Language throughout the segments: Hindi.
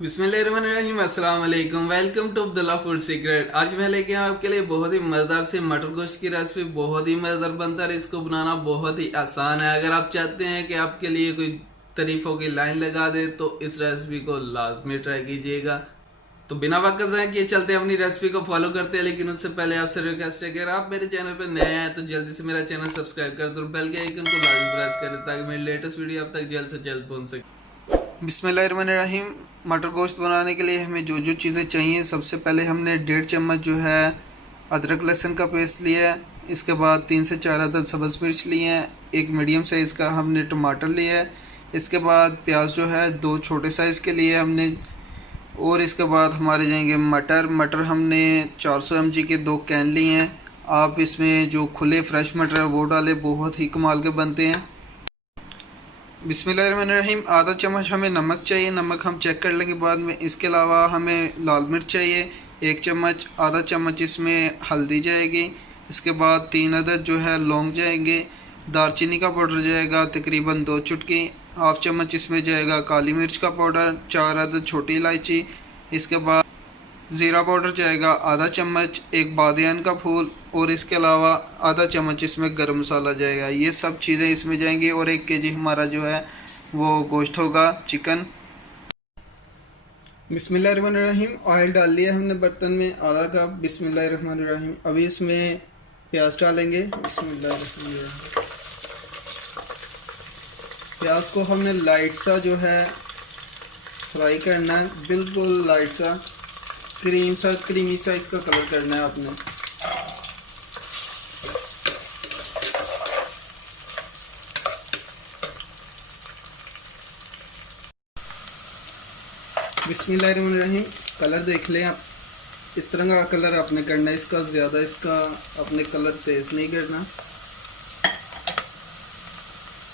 बिस्मिल्लाहिर्रहमानिर्रहीम, अस्सलाम वालेकुम। Welcome to Abdullah food secret. आज मैं लेके आया आपके लिए बहुत ही मज़ेदार से मटर गोश्त की रेसिपी। बहुत ही मज़ेदार बनता है, इसको बनाना बहुत ही आसान है। अगर आप चाहते हैं कि आपके लिए कोई तारीफों की लाइन लगा दे तो इस रेसिपी को लाजमी ट्राई कीजिएगा। तो बिना वक्त ज़ाया किए चलते हैं अपनी रेसिपी को फॉलो करते हैं, लेकिन उससे पहले आपसे रिक्वेस्ट है कि अगर आप मेरे चैनल पर नए हैं तो जल्दी से मेरा चैनल सब्सक्राइब कर दो, बेल के आइकन को लाजमी प्रेस करें ताकि मेरी लेटेस्ट वीडियो आप तक जल्द से जल्द पहुंच सके। बिस्मिल्लाहिर्रहमानिर्रहीम। मटर गोश्त बनाने के लिए हमें जो जो चीज़ें चाहिए, सबसे पहले हमने 1.5 चम्मच जो है अदरक लहसुन का पेस्ट लिया है। इसके बाद 3 से 4 अदद सब्ज़ मिर्च लिए हैं। एक मीडियम साइज़ का हमने टमाटर लिया है। इसके बाद प्याज जो है 2 छोटे साइज़ के लिए हमने। और इसके बाद हमारे जाएंगे मटर हमने 400 mg के 2 कैन लिए हैं। आप इसमें जो खुले फ्रेश मटर है वो डालें, बहुत ही कमाल के बनते हैं। बिस्मिल्लाहिर्रहमानिर्रहीम। आधा चम्मच हमें नमक चाहिए, नमक हम चेक कर लेंगे बाद में। इसके अलावा हमें लाल मिर्च चाहिए 1 चम्मच। आधा चम्मच इसमें हल्दी जाएगी। इसके बाद 3 अदद जो है लौंग जाएंगे। दालचीनी का पाउडर जाएगा तकरीबन 2 चुटकी। हाफ चम्मच इसमें जाएगा काली मिर्च का पाउडर, 4 अदद छोटी इलायची। इसके बाद ज़ीरा पाउडर जाएगा आधा चम्मच, एक बादियान का फूल, और इसके अलावा आधा चम्मच इसमें गरम मसाला जाएगा। ये सब चीज़ें इसमें जाएंगी। और 1 केजी हमारा जो है वो गोश्त होगा, चिकन। बिस्मिल्लाहिर्रहमानिर्रहीम। ऑयल डाल लिया हमने बर्तन में आधा कप। बिस्मिल्लाहिर्रहमानिर्रहीम। अभी इसमें प्याज डालेंगे। बिस्मिल्लाहिर्रहमानिर्रहीम। प्याज को हमने लाइट सा जो है फ्राई करना है, बिल्कुल लाइट सा, क्रीमी सा इसका कलर करना है आपने। बिस्मिल्लाहिर्रहमानिर्रहीम। कलर देख लें आप, इस तरह का कलर आपने करना है, इसका ज़्यादा इसका अपने कलर तेज़ नहीं करना।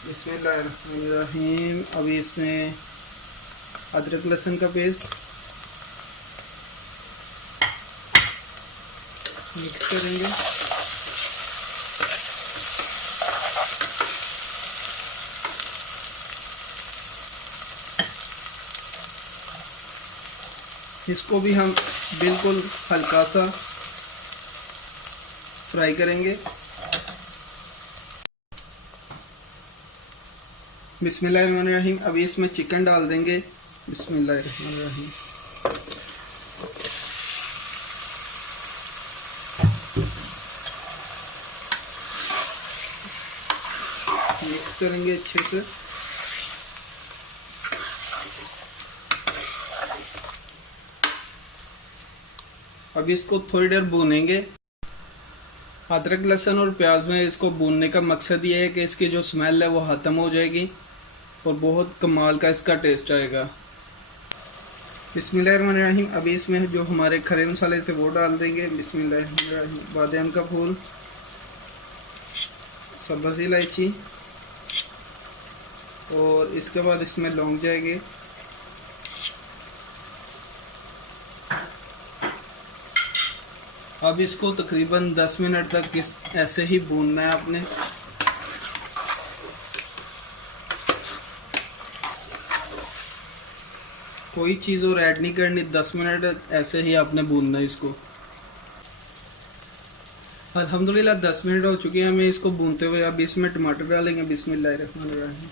बिस्मिल्लाहिर्रहमानिर्रहीम। अभी इसमें अदरक लहसुन का पेस्ट मिक्स करेंगे। इसको भी हम बिल्कुल हल्का सा फ्राई करेंगे। बिस्मिल्लाहिर्रहमानिर्रहीम। अभी इसमें चिकन डाल देंगे। बिस्मिल्लाहिर्रहमानिर्रहीम। मिक्स करेंगे अच्छे से। अब इसको थोड़ी देर भूनेंगे। अदरक लहसुन और प्याज में इसको भूनने का मकसद ये है कि इसकी जो स्मेल है वो ख़त्म हो जाएगी और बहुत कमाल का इसका टेस्ट आएगा। बिस्मिल्लाहिर्रहमानिर्रहीम। अभी इसमें जो हमारे खड़े मसाले थे वो डाल देंगे। बिस्मिल्लाहिर्रहमानिर्रहीम। बादियान का फूल, सब्ज़ इलायची, और इसके बाद इसमें लौंग जाएंगे। अब इसको तकरीबन 10 मिनट तक ऐसे ही भूनना है आपने। कोई चीज़ और ऐड नहीं करनी, 10 मिनट ऐसे ही आपने भूनना है इसको। अल्हम्दुलिल्लाह 10 मिनट हो चुके हैं हमें इसको भूनते हुए। अब इसमें टमाटर डालेंगे। बिस्मिल्लाहिर्रहमानिर्रहीम।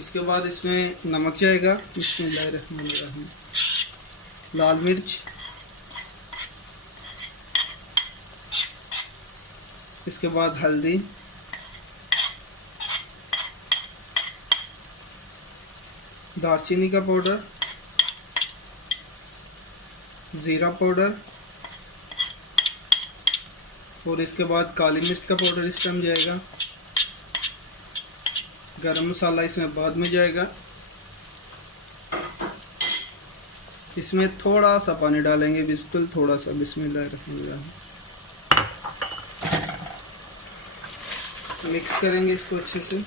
इसके बाद इसमें नमक जाएगा। बिस्मिल्लाहिर्रहमानिर्रहीम। लाल मिर्च, इसके बाद हल्दी, दालचीनी का पाउडर, ज़ीरा पाउडर, और इसके बाद काली मिर्च का पाउडर इस टाइम जाएगा। गरम मसाला इसमें बाद में जाएगा। इसमें थोड़ा सा पानी डालेंगे, बिल्कुल थोड़ा सा। बिस्मिल्लाहिर्रहमानिर्रहीम। मिक्स करेंगे इसको अच्छे से।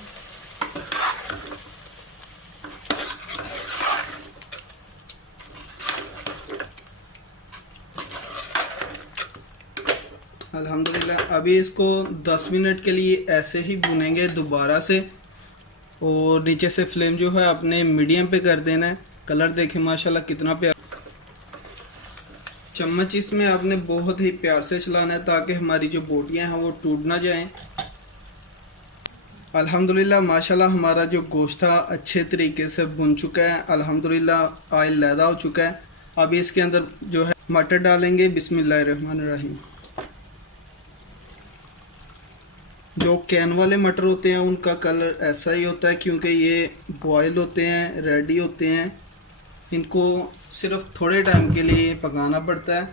अल्हम्दुलिल्लाह। अभी इसको 10 मिनट के लिए ऐसे ही भुनेंगे दोबारा से, और नीचे से फ्लेम जो है अपने मीडियम पे कर देना है। कलर देखें माशाल्लाह कितना प्यार। चम्मच इसमें आपने बहुत ही प्यार से चलाना है ताकि हमारी जो बोटियां हैं वो टूट ना जाएं। अल्हम्दुलिल्लाह माशाल्लाह हमारा जो गोश्त था अच्छे तरीके से भुन चुका है। अल्हम्दुलिल्लाह ऑयल लैदा हो चुका है। अभी इसके अंदर जो है मटर डालेंगे। बिस्मिल्लाहिर्रहमानिर्रहीम। जो कैन वाले मटर होते हैं उनका कलर ऐसा ही होता है क्योंकि ये बॉयल होते हैं, रेडी होते हैं। इनको सिर्फ थोड़े टाइम के लिए पकाना पड़ता है।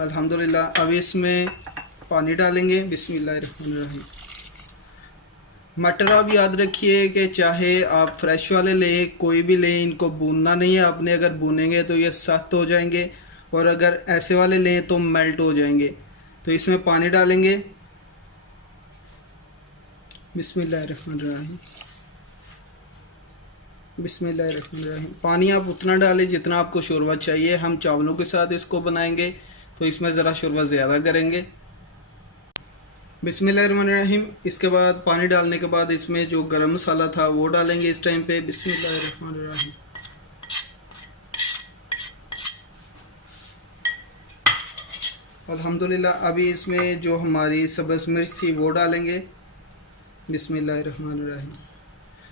अल्हम्दुलिल्लाह अभी इसमें पानी डालेंगे। बिस्मिल्लाहिर्रहमानिर्रहीम। मटर आप याद रखिए कि चाहे आप फ्रेश वाले लें, कोई भी लें, इनको भूनना नहीं है आपने। अगर भूनेंगे तो ये सख्त हो जाएंगे, और अगर ऐसे वाले लें तो मेल्ट हो जाएंगे। तो इसमें पानी डालेंगे। बिस्मिल्लाहिर्रहमानिर्रहीम। बिस्मिल्लाहिर्रहमानिर्रहीम। पानी आप उतना डालें जितना आपको शोरबा चाहिए। हम चावलों के साथ इसको बनाएंगे तो इसमें ज़रा शोरबा ज़्यादा करेंगे। बिस्मिल्लाहिर्रहमानिर्रहीम। इसके बाद पानी डालने के बाद इसमें जो गरम मसाला था वो डालेंगे इस टाइम पे। बिस्मिल्लाहिर्रहमानिर्रहीम। अल्हम्दुलिल्लाह अभी इसमें जो हमारी सब्ज़ मिर्च थी वो डालेंगे। बिस्मिल्लाहिर्रहमानिर्रहीम।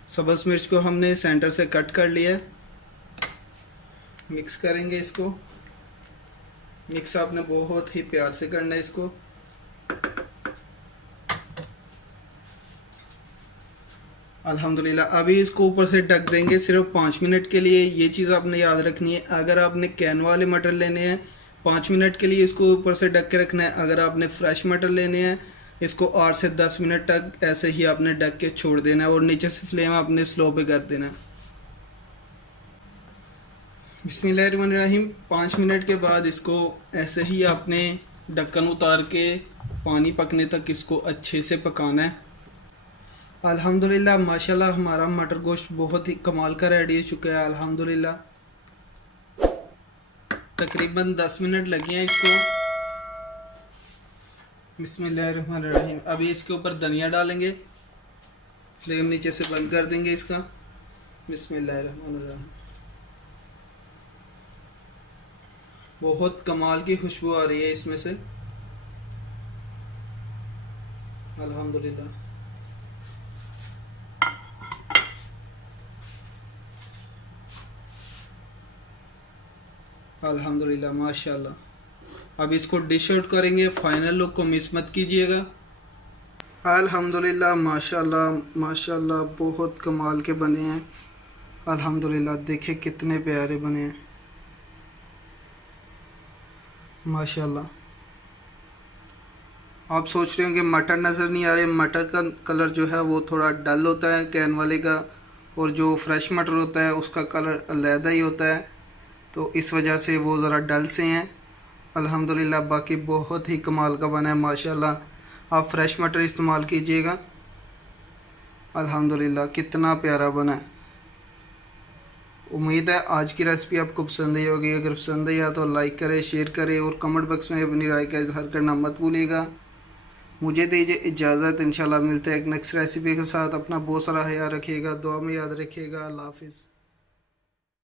सब्ज़ मिर्च को हमने सेंटर से कट कर लिया। मिक्स करेंगे इसको। मिक्स आपने बहुत ही प्यार से करना है इसको। अल्हम्दुलिल्लाह अभी इसको ऊपर से ढक देंगे सिर्फ 5 मिनट के लिए। ये चीज़ आपने याद रखनी है। अगर आपने कैन वाले मटर लेने हैं 5 मिनट के लिए इसको ऊपर से ढक के रखना है। अगर आपने फ्रेश मटर लेने हैं इसको 8 से 10 मिनट तक ऐसे ही आपने ढक के छोड़ देना है, और नीचे से फ्लेम आपने स्लो पे कर देना है। बिस्मिल्लाहिर्रहमानिर्रहीम। 5 मिनट के बाद इसको ऐसे ही आपने ढक्कन उतार के पानी पकने तक इसको अच्छे से पकाना है। अल्हम्दुलिल्लाह माशाल्लाह हमारा मटर गोश्त बहुत ही कमाल का रेडी हो चुका है। अल्हम्दुलिल्लाह तकरीबन 10 मिनट लगे हैं इसको। बिस्मिल्लाहिर्रहमानिर्रहीम। अभी इसके ऊपर धनिया डालेंगे। फ्लेम नीचे से बंद कर देंगे इसका। बिस्मिल्लाहिर्रहमानिर्रहीम। बहुत कमाल की खुशबू आ रही है इसमें से। अल्हम्दुलिल्लाह। अल्हम्दुलिल्लाह माशाल्लाह। अब इसको डिश आउट करेंगे। फाइनल लुक को मिस मत कीजिएगा। अल्हम्दुलिल्लाह माशाल्लाह माशाल्लाह बहुत कमाल के बने हैं। अल्हम्दुलिल्लाह देखिए कितने प्यारे बने हैं माशाल्लाह। आप सोच रहे होंगे मटर नज़र नहीं आ रहे। मटर का कलर जो है वो थोड़ा डल होता है कैन वाले का, और जो फ्रेश मटर होता है उसका कलर अलग ही होता है, तो इस वजह से वो ज़रा डल से हैं। अल्हम्दुलिल्लाह बाकी बहुत ही कमाल का बना है माशाल्लाह। आप फ्रेश मटर इस्तेमाल कीजिएगा। अल्हम्दुलिल्लाह कितना प्यारा बना है। उम्मीद है आज की रेसिपी आपको पसंद आई होगी। अगर पसंद आई तो लाइक करें, शेयर करें, और कमेंट बॉक्स में अपनी राय का इजहार करना मत भूलिएगा। मुझे दीजिए इजाज़त। इंशाल्लाह मिलते हैं एक नेक्स्ट रेसिपी के साथ। अपना बहुत सारा ख्याल रखिएगा, दुआ में याद रखिएगा। अल्लाह हाफिज़।